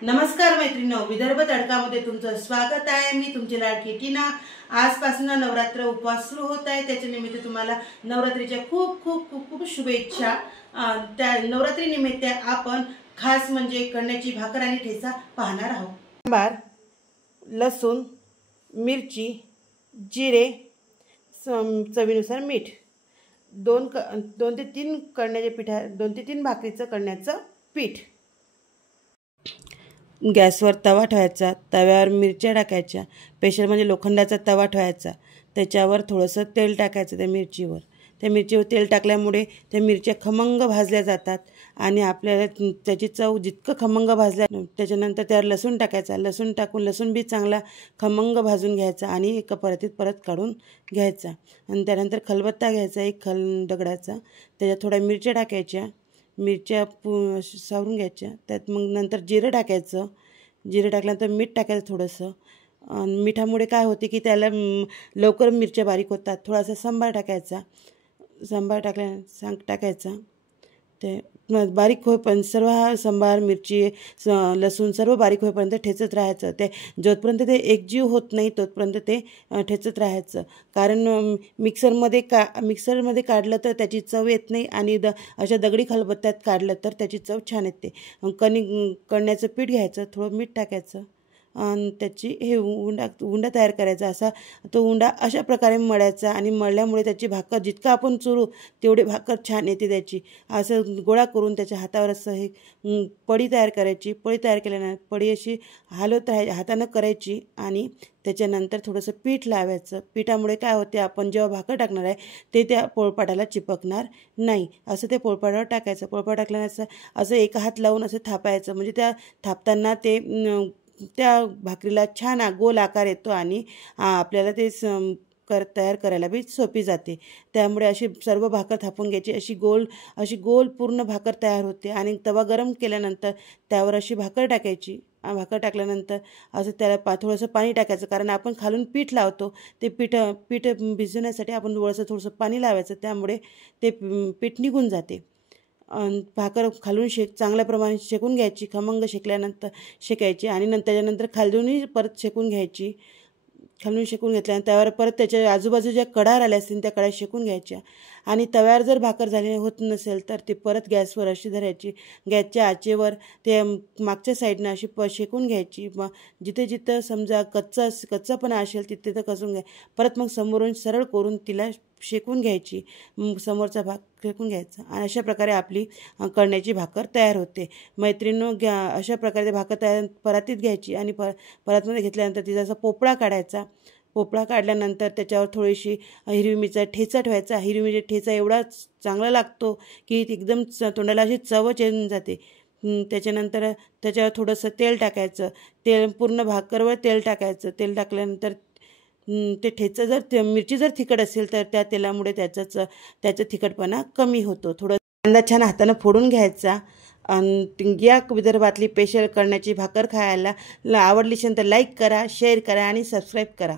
नमस्कार मैत्रिणींनो, विदर्भ तडकामध्ये तुमचं स्वागत आहे। मी तुमची लाडकी टीना। आजपासून नवरात्र उपवास सुरू होत आहे, त्याच्या निमित्त तुम्हाला नवरात्रीच्या खूप खूप खूप खूप शुभेच्छा। त्या नवरात्री निमित्त आपण खास म्हणजे कण्याची भाकर आणि ठेचा पाहणार आहोत। सांबार, लसूण, मिरची, जिरे, चवीनुसार मीठ, दोन ते तीन कण्याचे पिठा, 2 ते 3 भाकरीचं कण्याचं पीठ। गॅसवर तवा ठेवायचा, तव्यावर मिरच्या टाकायच्या, स्पेशल म्हणजे लोखंडाचा तवा ठेवायचा, त्याच्यावर थोडंसं तेल टाकायचं त्या मिरचीवर तेल टाकल्यामुळे त्या मिरच्या खमंग भाजल्या जातात आणि आपल्याला त्याची चव जितकं खमंग भाजल्या त्याच्यानंतर त्यावर लसूण टाकायचा, लसूण टाकून लसूण बी चांगला खमंग भाजून घ्यायचा आणि एका परातीत परत काढून घ्यायचा आणि त्यानंतर खलबत्ता घ्यायचा एक दगडाचा, त्याच्यात थोड्या मिरच्या टाकायच्या, मिरच्या सावरून घ्यायच्या, त्यात मग नंतर जिरं टाकायचं, जिरं टाकल्यानंतर मीठ टाकायचं थोडंसं। मिठामुळे काय होते की त्याला लवकर मिरच्या बारीक होतात। थोडासा सांबार टाकायचा, सांबार टाकायचा, ते बारीक होईपर्यंत सर्व हा सांबार मिरची लसूण सर्व बारीक होईपर्यंत ठेचत राहायचं। ते जोपर्यंत ते एकजीव होत नाही तोपर्यंत ते ठेचत राहायचं, कारण मिक्सरमध्ये काढलं तर त्याची चव येत नाही आणि अशा दगडी खलबत्त्यात काढलं तर त्याची चव छान येते। कण्याचं पीठ घ्यायचं, थोडं मीठ टाकायचं आणि त्याची हे उंडा तयार करायचा। असा तो उंडा अशा प्रकारे मळायचा आणि मळल्यामुळे त्याची भाकर जितका आपण चुरू तेवढी भाकर छान येते त्याची। असं गोळा करून त्याच्या हातावर असं हे पडी तयार करायची। पडी तयार केल्यानंतर पडी अशी हलवत राहायची, हातानं करायची आणि त्याच्यानंतर थोडंसं पीठ लावायचं। पिठामुळे काय होते, आपण जेव्हा भाकर टाकणार आहे ते त्या पोळपाटाला चिपकणार नाही, असं ते पोळपाटावर टाकायचं। पोळपाट टाकल्यानंतर असं एक हात लावून असं थापायचं, म्हणजे त्या थापताना ते त्या भाकरीला छान गोल आकार येतो आणि आपल्याला ते तयार करायला बी सोपी जाते। त्यामुळे अशी सर्व भाकर थापून घ्यायची, अशी गोल पूर्ण भाकर तयार होते आणि तवा गरम केल्यानंतर त्यावर अशी भाकर टाकायची। भाकर टाकल्यानंतर असं त्याला थोडंसं पाणी टाकायचं, कारण आपण खालून पीठ लावतो, ते पीठ भिजवण्यासाठी आपण थोडंसं पाणी लावायचं, त्यामुळे ते पीठ निघून जाते। भाकर खालून चांगल्या प्रमाणे शेकून घ्यायची, खमंग शेकायची आणि त्याच्यानंतर खालूनही परत शेकून घ्यायची। खालून शेकून घेतल्यानंतर त्यावर परत त्याच्या आजूबाजूच्या कडा राहिल्या असतील त्या कडा शेकून घ्यायच्या आणि तव्यावर जर भाकर झाली होत नसेल तर ती परत गॅसवर अशी धरायची, गॅसच्या आचेवर ते मागच्या साईडनं अशी शेकून घ्यायची। मग जिथे समजा कच्चापणा असेल तिथे तर कसून परत मग समोरून सरळ करून तिला शेकून घ्यायची, समोरचा भाग शेकून घ्यायचा आणि अशा प्रकारे आपली कण्याची भाकर तयार होते। मैत्रिणींनो, अशा प्रकारे भाकर परातीत घ्यायची आणि परातीमध्ये घेतल्यानंतर तिचा असा पोपळा काढायचा। पोपळा काढल्यानंतर त्याच्यावर थोडीशी हिरवी मिरची ठेचा ठेवायचा। हिरवी मिरची ठेचा एवढा चांगला लागतो की एकदम तोंडाला अशी चवच येऊन जाते। त्याच्यानंतर त्याच्यावर थोडंसं तेल टाकायचं, पूर्ण भाकरवर तेल टाकायचं। तेल टाकल्यानंतर ते ठेचा मिरची जर तिखट असेल तर त्या तेलामुळे त्याचा तिखटपणा कमी होतो। थोडं कांदा छान हातानं फोडून घ्यायचा आणि या विदर्भातली स्पेशल कण्याची भाकर खायला आवडली असेल तर लाईक करा, शेअर करा आणि सबस्क्राईब करा।